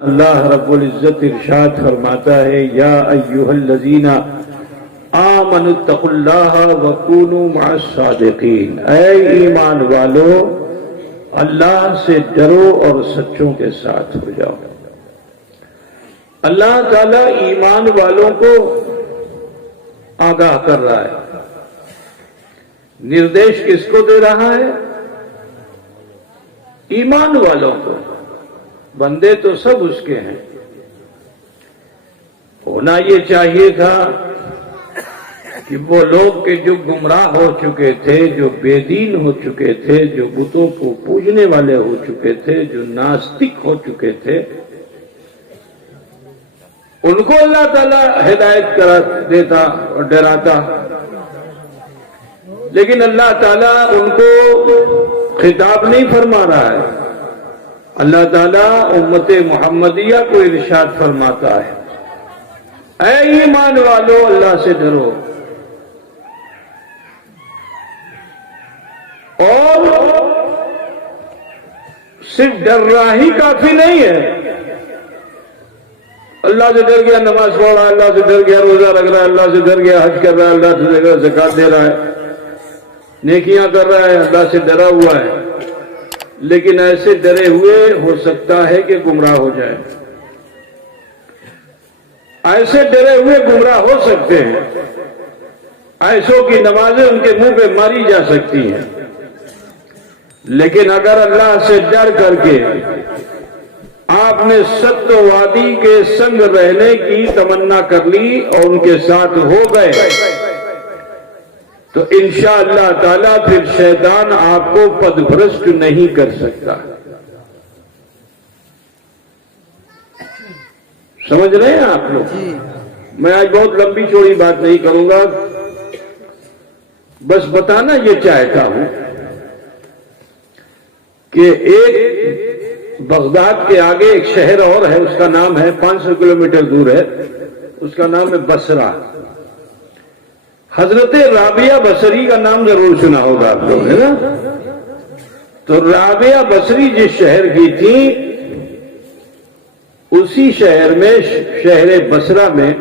اللہ رب العزت ارشاد فرماتا ہے یا ایھا الذین آمنوا اتقوا اللہ وکونوا مع الصادقین، اے ایمان والو اللہ سے ڈرو اور سچوں کے ساتھ ہو جاؤ۔ اللہ تعالی ایمان والوں کو آگاہ کر رہا ہے، نردیش کس کو دے رہا ہے؟ ایمان والوں کو۔ بندے تو سب اس کے ہیں۔ ہونا یہ چاہیے تھا کہ وہ لوگ کہ جو گمراہ ہو چکے تھے، جو بے دین ہو چکے تھے، جو بتوں کو پوجنے والے ہو چکے تھے، جو ناستک ہو چکے تھے، ان کو اللہ تعالیٰ ہدایت کرا دیتا اور ڈراتا، لیکن اللہ تعالیٰ ان کو خطاب نہیں فرما رہا ہے۔ اللہ تعالیٰ امت محمدیہ کو ارشاد فرماتا ہے، اے ایمان والو اللہ سے ڈرو، اور صرف ڈرنا ہی کافی نہیں ہے۔ اللہ سے ڈر گیا نماز پڑھ رہا ہے، اللہ سے ڈر گیا روزہ رکھ رہا ہے، اللہ سے ڈر گیا حج کر رہا ہے، اللہ سے ڈر گیا زکات دے رہا ہے، نیکیاں کر رہا ہے، اللہ سے ڈرا ہوا ہے، لیکن ایسے ڈرے ہوئے ہو سکتا ہے کہ گمراہ ہو جائے۔ ایسے ڈرے ہوئے گمراہ ہو سکتے ہیں، ایسوں کی نمازیں ان کے منہ پہ ماری جا سکتی ہیں، لیکن اگر اللہ سے ڈر کر کے آپ نے ست و وادی کے سنگ رہنے کی تمنا کر لی اور ان کے ساتھ ہو گئے تو انشاءاللہ تعالیٰ پھر شیطان آپ کو پدبھرشٹ نہیں کر سکتا۔ سمجھ رہے ہیں آپ لوگ؟ میں آج بہت لمبی چوڑی بات نہیں کروں گا، بس بتانا یہ چاہتا ہوں کہ ایک بغداد کے آگے ایک شہر اور ہے، اس کا نام ہے 500 کلومیٹر دور ہے، اس کا نام ہے بصرہ۔ حضرت رابعہ بصری کا نام ضرور سنا ہوگا آپ لوگ، ہے نا؟ تو رابعہ بصری جس شہر کی تھی، اسی شہر میں شہر بصرہ میں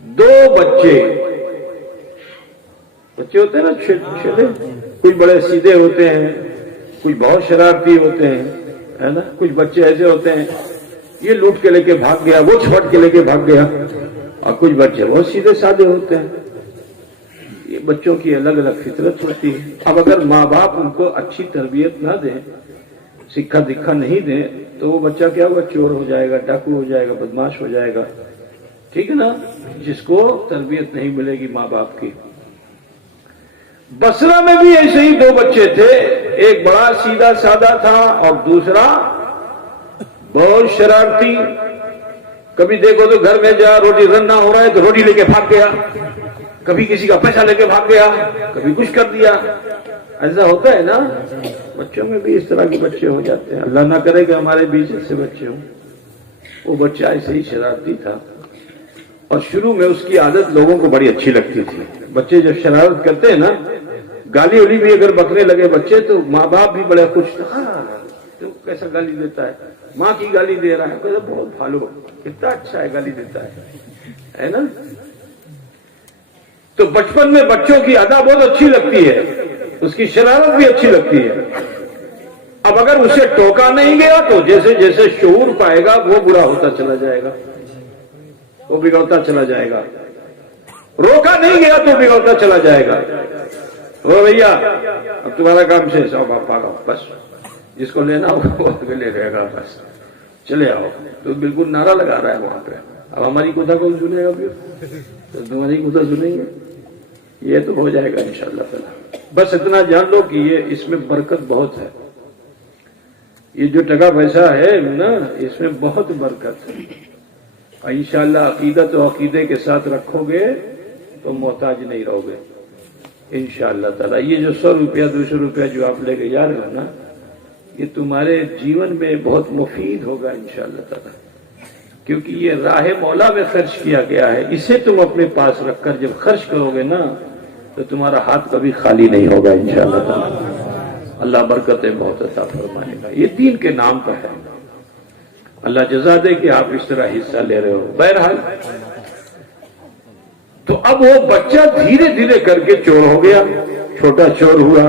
دو بچے ہوتے ہیں نا، چھوٹے، کچھ بڑے سیدھے ہوتے ہیں، کچھ بہت شرارتی ہوتے ہیں، ہے نا؟ کچھ بچے ایسے ہوتے ہیں یہ لوٹ کے لے کے بھاگ گیا، وہ چھوٹ کے لے کے بھاگ گیا، اور کچھ بچے بہت سیدھے سادے ہوتے ہیں۔ یہ بچوں کی الگ الگ فطرت ہوتی ہے۔ اب اگر ماں باپ ان کو اچھی تربیت نہ دیں، سکھا دکھا نہیں دیں، تو وہ بچہ کیا ہوگا؟ چور ہو جائے گا، ڈاکو ہو جائے گا، بدماش ہو جائے گا، ٹھیک ہے نا؟ جس کو تربیت نہیں ملے گی ماں باپ کی۔ بصرہ میں بھی ایسے ہی دو بچے تھے، ایک بڑا سیدھا سادہ تھا اور دوسرا بہت شرارتی۔ کبھی دیکھو تو گھر میں جا روٹی رننا ہو رہا ہے تو روٹی لے کے بھاگ گیا، کبھی کسی کا پیسہ لے کے بھاگ گیا، کبھی کچھ کر دیا۔ ایسا ہوتا ہے نا، بچوں میں بھی اس طرح کے بچے ہو جاتے ہیں۔ اللہ نہ کرے کہ ہمارے بیچ ایسے بچے ہوں۔ وہ بچہ ایسے ہی شرارتی تھا، اور شروع میں اس کی عادت لوگوں کو بڑی اچھی لگتی تھی۔ بچے جب شرارت کرتے ہیں نا، گالی اولی بھی اگر بکنے لگے بچے تو ماں باپ بھی بڑے خوش تھے، تو کیسا گالی دیتا ہے، ماں کی گالی دے رہا ہے، بہت بھالو، کتنا اچھا ہے گالی دیتا ہے نا؟ تو بچپن میں بچوں کی ادا بہت اچھی لگتی ہے، اس کی شرارت بھی اچھی لگتی ہے۔ اب اگر اسے ٹوکا نہیں گیا تو جیسے جیسے شعور پائے گا وہ برا ہوتا چلا جائے گا، وہ بگڑتا چلا جائے گا۔ روکا نہیں گیا تو بگڑتا چلا جائے گا۔ او بھیا اب تمہارا کام سے سب آپ آگا، بس جس کو لینا ہوگا وہ آگے لے گئے گا، بس چلے آؤ۔ تو بالکل نعرہ لگا رہا ہے وہاں پہ۔ اب ہماری کتا کون سنے گا؟ پھر تو تمہاری کتا سنیں گے؟ یہ تو ہو جائے گا انشاءاللہ تعالی۔ بس اتنا جان لو کہ یہ اس میں برکت بہت ہے، یہ جو ٹکا پیسہ ہے نا اس میں بہت برکت ہے، اور انشاءاللہ عقیدت و عقیدے کے ساتھ رکھو گے تو محتاج نہیں رہو گے انشاءاللہ تعالی۔ یہ جو 100 روپیہ 200 روپیہ جو آپ لے کے جا رہے ہو نا، یہ تمہارے جیون میں بہت مفید ہوگا انشاءاللہ تعالی، کیونکہ یہ راہ مولا میں خرچ کیا گیا ہے۔ اسے تم اپنے پاس رکھ کر جب خرچ کرو گے نا تو تمہارا ہاتھ کبھی خالی نہیں ہوگا انشاءاللہ تعالی۔ اللہ برکتیں بہت عطا فرمائے گا۔ یہ دین کے نام پر ہے، اللہ جزا دے کہ آپ اس طرح حصہ لے رہے ہو. بہرحال تو اب وہ بچہ دھیرے دھیرے کر کے چور ہو گیا. چھوٹا چور ہوا،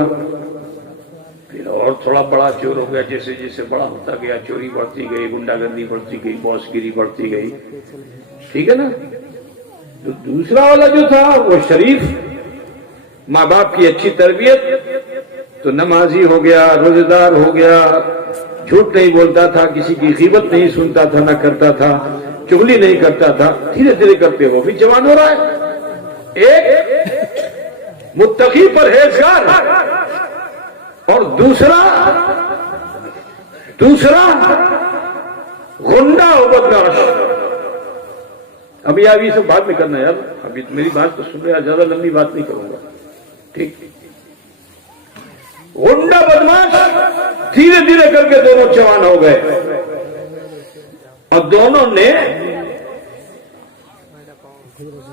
پھر اور تھوڑا بڑا چور ہو گیا. جیسے جیسے بڑا ہوتا گیا چوری بڑھتی گئی، گنڈا گردی بڑھتی گئی، باس گیری بڑھتی گئی. ٹھیک ہے نا. تو دوسرا والا جو تھا وہ شریف، ماں باپ کی اچھی تربیت، تو نمازی ہو گیا، روزے دار ہو گیا، جھوٹ نہیں بولتا تھا، کسی کی غیبت نہیں سنتا تھا، نہ کرتا تھا، چغلی نہیں کرتا تھا. دھیرے دھیرے کرتے وہ بھی جوان ہو رہا ہے. ایک متقی پرہیزگار اور دوسرا غنڈہ و بدمعاش. ابھی یہ سب بات میں کرنا ہے یار، ابھی میری بات تو سن رہے، زیادہ لمبی بات نہیں کروں گا. ٹھیک. غنڈہ بدماش دھیرے دھیرے کر کے دونوں جوان ہو گئے اور دونوں نے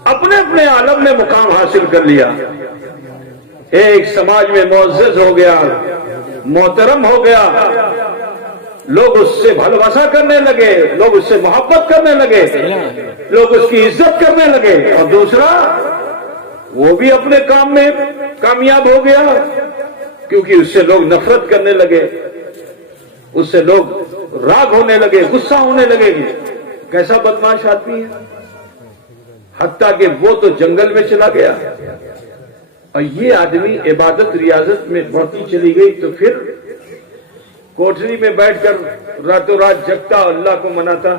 اپنے اپنے عالم میں مقام حاصل کر لیا. ایک سماج میں معزز ہو گیا، محترم ہو گیا، لوگ اس سے بھلوسا کرنے لگے، لوگ اس سے محبت کرنے لگے، لوگ اس کی عزت کرنے لگے. اور دوسرا وہ بھی اپنے کام میں کامیاب ہو گیا، کیونکہ اس سے لوگ نفرت کرنے لگے، اس سے لوگ راگ ہونے لگے، غصہ ہونے لگے. کیسا بدماش آدمی ہے. حتیٰ کہ وہ تو جنگل میں چلا گیا اور یہ آدمی عبادت ریاضت میں بڑھتی چلی گئی. تو پھر کوٹری میں بیٹھ کر راتوں رات جگتا، اللہ کو مناتا.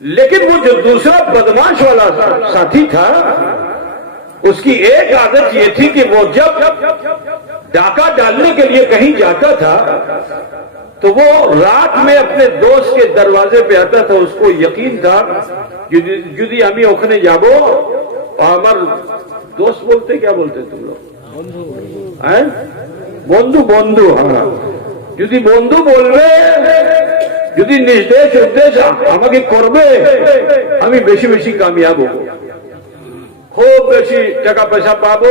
لیکن وہ جو دوسرا بدماش والا ساتھی تھا، اس کی ایک عادت یہ تھی کہ وہ جب ڈاکہ ڈالنے کے لیے کہیں جاتا تھا تو وہ رات میں اپنے دوست کے دروازے پہ آتا تھا. اس کو یقین تھا جدی ہمیں اوکھنے جابو. ہمار دوست بولتے کیا بولتے تم لوگ؟ بندو بندو. ہاں جدی بندو بولবে যদি নির্দেশ উদ্দেশ আমাকে করবে আমি বেশি বেশি কামিয়াব হব, খুব বেশি টাকা পয়সা পাবো,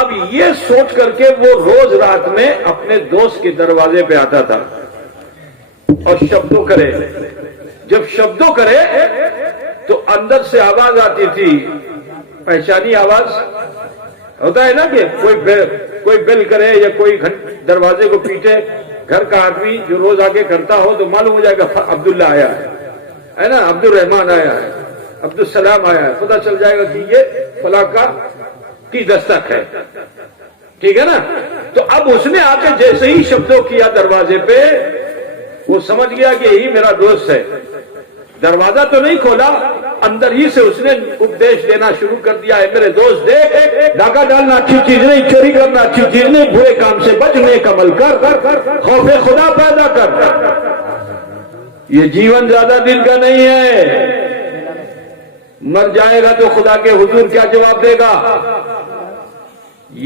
اب یہ سوچ کر کے وہ روز رات میں اپنے دوست کے دروازے پہ آتا تھا اور شبدوں کرے. جب شبدوں کرے تو اندر سے آواز آتی تھی، پہچانی آواز ہوتا ہے نا کہ کوئی بیل کرے یا کوئی دروازے کو پیٹے. گھر کا آدمی جو روز آگے کرتا ہو تو معلوم ہو جائے گا عبداللہ آیا ہے نا، عبد الرحمان آیا ہے، عبد السلام آیا ہے. پتہ چل جائے گا کہ یہ فلاں کی دستک ہے. ٹھیک ہے نا. تو اب اس نے آ کے جیسے ہی شبدوں کیا دروازے پہ، وہ سمجھ گیا کہ یہی میرا دوست ہے. دروازہ تو نہیں کھولا، اندر ہی سے اس نے اپدیش دینا شروع کر دیا. ہے میرے دوست، دیکھ، ڈاکہ ڈالنا اچھی چیز نہیں، چوری کرنا اچھی چیز نہیں، برے کام سے بچ، نیک عمل کر، خوف خدا پیدا کر. یہ جیون زیادہ دن کا نہیں ہے، مر جائے گا تو خدا کے حضور کیا جواب دے گا.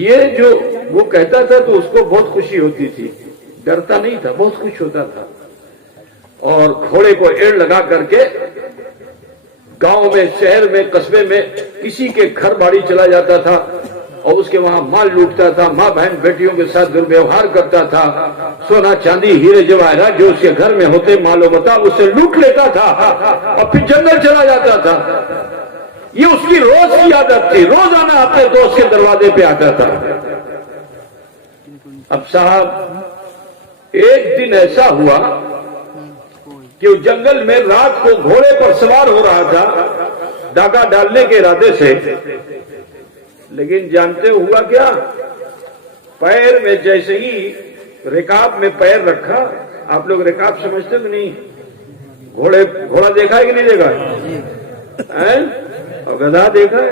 یہ جو وہ کہتا تھا تو اس کو بہت خوشی ہوتی تھی، ڈرتا نہیں تھا، بہت خوش ہوتا تھا. اور گھوڑے کو ایڑ لگا کر کے گاؤں میں، شہر میں، قصبے میں کسی کے گھر باڑی چلا جاتا تھا اور اس کے وہاں مال لوٹتا تھا، ماں بہن بیٹیوں کے ساتھ دربیوہار کرتا تھا. سونا چاندی ہیرے جواہرات جو اس کے گھر میں ہوتے، مال و متاع اسے لوٹ لیتا تھا اور پھر جنگل چلا جاتا تھا. یہ اس کی روز کی عادت تھی، روزانہ اپنے دوست کے دروازے پہ آتا تھا. اب صاحب ایک دن ایسا ہوا کہ وہ جنگل میں رات کو گھوڑے پر سوار ہو رہا تھا ڈاکہ ڈالنے کے ارادے سے. لیکن جانتے ہوا کیا؟ پیر میں جیسے ہی رکاب میں پیر رکھا، آپ لوگ رکاب سمجھتے کہ نہیں؟ گھوڑا دیکھا ہے کہ نہیں دیکھا ہے؟ اور گدھا دیکھا ہے؟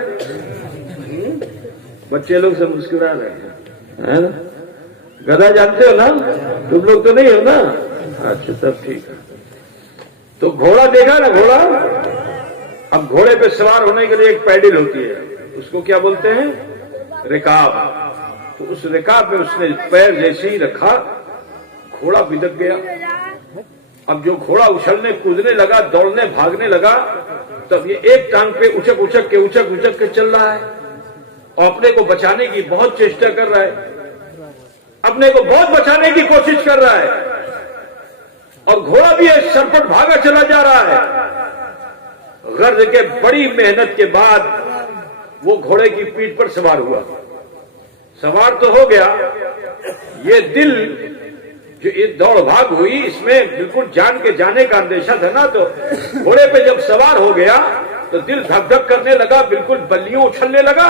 بچے لوگ سب مسکرا رہے ہیں. گدھا جانتے ہو نا؟ تم لوگ تو نہیں ہو نا؟ اچھا تب ٹھیک ہے. تو گھوڑا دیکھا نا؟ گھوڑا، اب گھوڑے پہ سوار ہونے کے لیے ایک پیڈل ہوتی ہے، اس کو کیا بولتے ہیں؟ رکاب. تو اس رکاب میں اس نے پیر جیسے ہی رکھا، گھوڑا بدک گیا. اب جو گھوڑا اچھلنے کودنے لگا، دوڑنے بھاگنے لگا، تب یہ ایک ٹانگ پہ اچک کے چل رہا ہے اور اپنے کو بچانے کی بہت چیشٹا کر رہا ہے، اپنے کو بہت بچانے کی کوشش کر رہا ہے. اور گھوڑا بھی ایک سرپٹ بھاگا چلا جا رہا ہے. غرض کے بڑی محنت کے بعد وہ گھوڑے کی پیٹھ پر سوار ہوا. سوار تو ہو گیا. یہ دل جو یہ دوڑ بھاگ ہوئی اس میں بالکل جان کے جانے کا اندیشہ تھا نا, تو گھوڑے پہ جب سوار ہو گیا تو دل دھک دھک کرنے لگا, بالکل بلیوں اچھلنے لگا.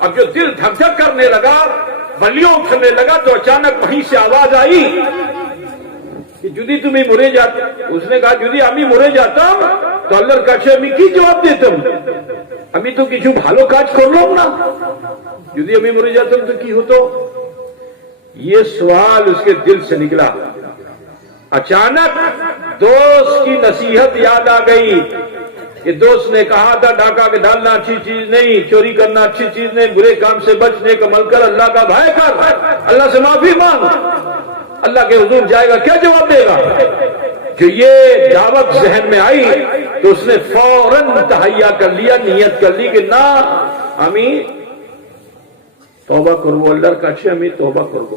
اب جو دل دھک دھک کرنے لگا, بلیوں اچھلنے لگا, تو اچانک وہیں سے آواز آئی کہ جدی تمہیں مرے جاتا. اس نے کہا جدی امی مرے جاتا تو اللہ কাছে আমি কি জবাব দিতাম, আমি তো কিছু ভালো কাজ করলাম না, যদি আমি মরে যেতাম তো কি হতো. یہ سوال اس کے دل سے نکلا. اچانک دوست کی نصیحت یاد آ گئی کہ دوست نے کہا تھا ڈاکہ کے ڈالنا اچھی چیز نہیں, چوری کرنا اچھی چیز نہیں, برے کام سے بچ, نیک عمل کر, اللہ کا بھائے کر, اللہ سے معافی مانگ. اللہ کے حضور جائے گا, کیا جواب دے گا؟ جو یہ دعوت ذہن میں آئی تو اس نے فوراً تہیا کر لیا, نیت کر لی کہ نہ আমি توبہ করবো, আল্লাহর কাছে আমি توبہ করবো,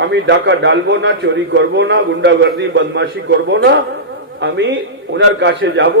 আমি ডাকা ডালবো না, চুরি করবো না, গুন্ডাগর্দি বদমাশি করবো না, আমি ওনার কাছে যাবো,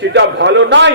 সেটা ভালো নাই,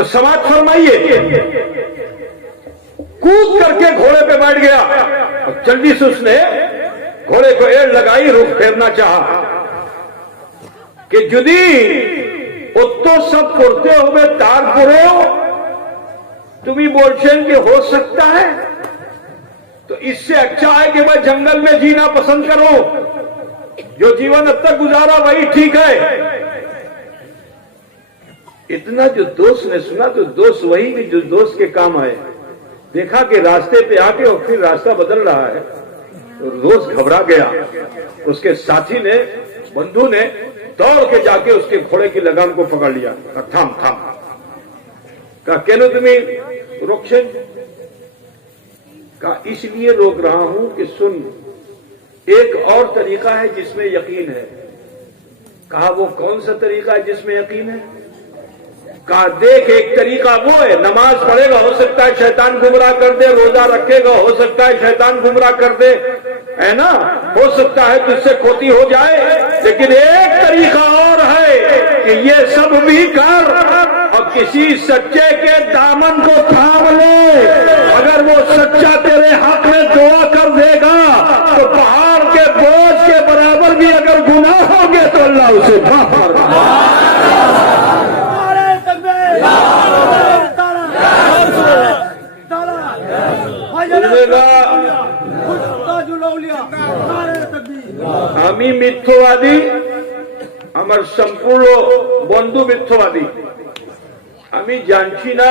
تو سماعت فرمائیے، کود کر کے گھوڑے پہ بیٹھ گیا اور جلدی سے اس نے گھوڑے کو ایڑ لگائی، رخ پھیرنا چاہا کہ جدی اتو سب کرتے ہوئے تار پڑو تمہیں بولشن کہ ہو سکتا ہے، تو اس سے اچھا ہے کہ میں جنگل میں جینا پسند کروں، جو جیون اب تک گزارا وہی ٹھیک ہے۔ اتنا جو دوست نے سنا تو دوست وہی کہ جو دوست کے کام آئے، دیکھا کہ راستے پہ آ کے اور پھر راستہ بدل رہا ہے، دوست گھبرا گیا۔ اس کے ساتھی نے، بندھو نے دوڑ کے جا کے اس کے گھوڑے کی لگام کو پکڑ لیا، تھام تھام، کہا کہنو تمہیں روکشن، کہا اس لیے روک رہا ہوں کہ سن، ایک اور طریقہ ہے جس میں یقین ہے۔ کہا وہ کون سا طریقہ ہے جس میں یقین ہے؟ کہا دیکھ، ایک طریقہ وہ ہے، نماز پڑھے گا ہو سکتا ہے شیطان گمراہ کر دے، روزہ رکھے گا ہو سکتا ہے شیطان گمراہ کر دے، ہے نا، ہو سکتا ہے تجھ سے کھوتی ہو جائے، لیکن ایک طریقہ اور ہے کہ یہ سب بھی کر اور کسی سچے کے دامن کو تھام لے، اگر وہ سچا تیرے حق میں دعا کر دے گا تو پہاڑ کے بوجھ کے برابر بھی اگر گناہ ہوں گے تو اللہ اسے معاف کر دے گا۔ আমি মিথ্যবাদী, আমার সম্পূর্ণ বন্ধু মিথ্যবাদী, আমি জানছি না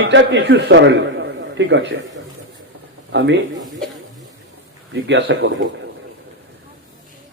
এটা কিছু সরল, ঠিক আছে আমি জিজ্ঞাসা করব।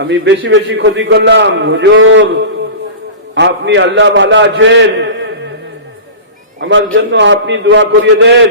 আমি বেশি বেশি ক্ষতি করলাম, হুজুর আপনি আল্লাহ ভালো আছেন, আমার জন্য আপনি দোয়া করিয়ে দেন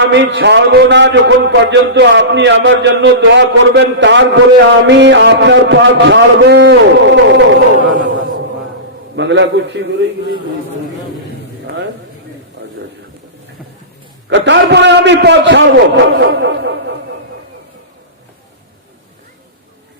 আমি ছাড়বো না যখন পর্যন্ত আপনি আমার জন্য দোয়া করবেন, তারপরে আমি আপনার পথ ছাড়বো। বাংলা করছি বলেই তারপরে আমি পথ ছাড়বো।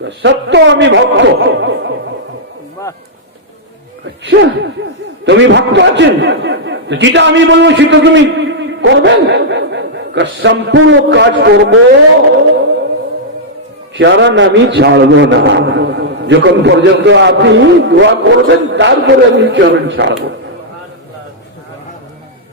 তো সত্য আমি ভক্ত। আচ্ছা তুমি ভক্ত আছেন, তো যেটা আমি বলবো সেটা তুমি করবেন? সম্পূর্ণ কাজ করব, চরণ আমি ছাড়বো না যখন পর্যন্ত আপনি দোয়া করবেন, তারপরে আমি চরণ ছাড়বো।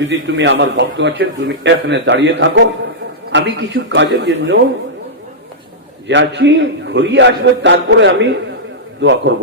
যদি তুমি আমার ভক্ত আছেন তুমি এখানে দাঁড়িয়ে থাকো, আমি কিছু কাজের জন্য যাচ্ছি, ঘুরিয়ে আসবে, তারপরে আমি দোয়া করব।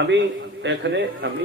আমি এখানে আমি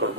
করব।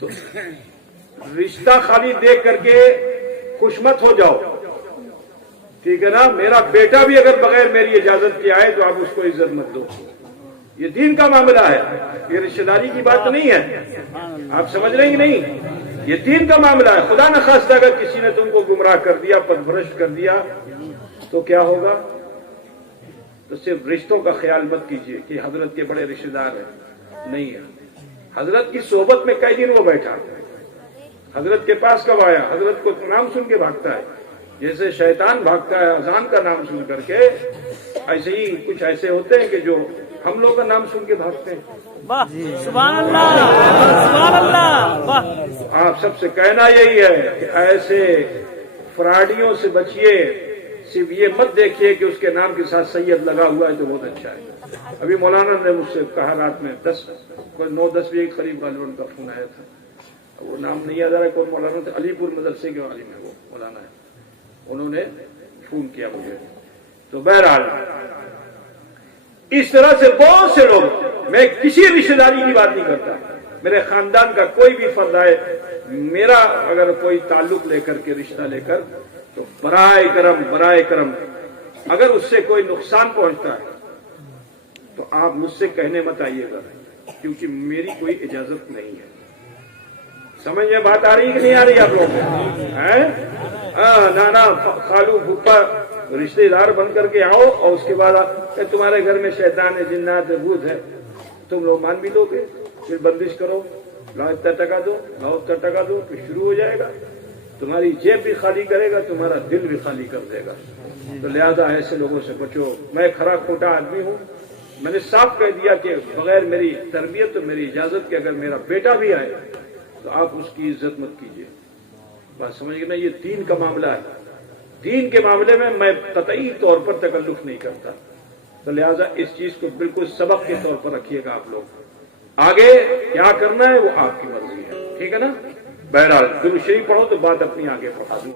تو رشتہ خالی دیکھ کر کے خوش مت ہو جاؤ، ٹھیک ہے نا؟ میرا بیٹا بھی اگر بغیر میری اجازت کے آئے تو آپ اس کو عزت مت دو، یہ دین کا معاملہ ہے، یہ رشتہ داری کی بات نہیں ہے، آپ سمجھ رہے ہیں کہ نہیں؟ یہ دین کا معاملہ ہے۔ خدا نخواستہ اگر کسی نے تم کو گمراہ کر دیا، پرورش کر دیا، تو کیا ہوگا؟ تو صرف رشتوں کا خیال مت کیجئے کہ حضرت کے بڑے رشتہ دار ہیں، نہیں ہے۔ حضرت کی صحبت میں کئی دن وہ بیٹھا، حضرت کے پاس کب آیا؟ حضرت کو نام سن کے بھاگتا ہے، جیسے شیطان بھاگتا ہے اذان کا نام سن کر کے، ایسے ہی کچھ ایسے ہوتے ہیں کہ جو ہم لوگ کا نام سن کے بھاگتے ہیں۔ واہ سبحان اللہ، سبحان اللہ، واہ۔ آپ سب سے کہنا یہی ہے کہ ایسے فراڈیوں سے بچیے، صرف یہ مت دیکھیے کہ اس کے نام کے ساتھ سید لگا ہوا ہے تو بہت اچھا ہے۔ ابھی مولانا نے مجھ سے کہا رات میں 9-10 بجے کے قریب غالباً کا فون آیا تھا، وہ نام نہیں یاد آ رہا ہے کون مولانا تھا، علی پور مدرسے کے عالم ہے وہ مولانا ہے، انہوں نے فون کیا مجھے۔ تو بہرحال اس طرح سے بہت سے لوگ، میں کسی رشتہ داری کی بات نہیں کرتا، میرے خاندان کا کوئی بھی فرد آئے، میرا اگر کوئی تعلق لے کر کے رشتہ لے کر، تو برائے کرم اگر اس سے کوئی نقصان پہنچتا ہے تو آپ مجھ سے کہنے مت آئیے گا، کیونکہ میری کوئی اجازت نہیں ہے۔ سمجھ میں بات آ رہی ہے کہ نہیں آ رہی آپ لوگ؟ نانا خالو پھوپھا رشتے دار بن کر کے آؤ، اور اس کے بعد تمہارے گھر میں شیطان ہے، جنات ہے، بھوت ہے، تم لوگ مان بھی لو گے، پھر بندش کرو، لاؤ اتنا ٹکا دو، لاؤ اتنا ٹکا دو، پھر شروع ہو جائے گا، تمہاری جیب بھی خالی کرے گا، تمہارا دل بھی خالی کر دے گا۔ تو لہذا ایسے لوگوں سے بچو۔ میں کھرا کھوٹا آدمی ہوں، میں نے صاف کہہ دیا کہ بغیر میری تربیت اور میری اجازت کے اگر میرا بیٹا بھی آئے تو آپ اس کی عزت مت کیجیے۔ بات سمجھ گئے نا؟ یہ دین کا معاملہ ہے، دین کے معاملے میں میں قطعی طور پر تکلف نہیں کرتا، تو لہذا اس چیز کو بالکل سبق کے طور پر رکھیے گا آپ لوگ۔ آگے کیا کرنا ہے وہ آپ کی مرضی ہے، ٹھیک ہے نا؟ بہرحال درود شریف پڑھو تو بات اپنی آگے پڑھا دوں۔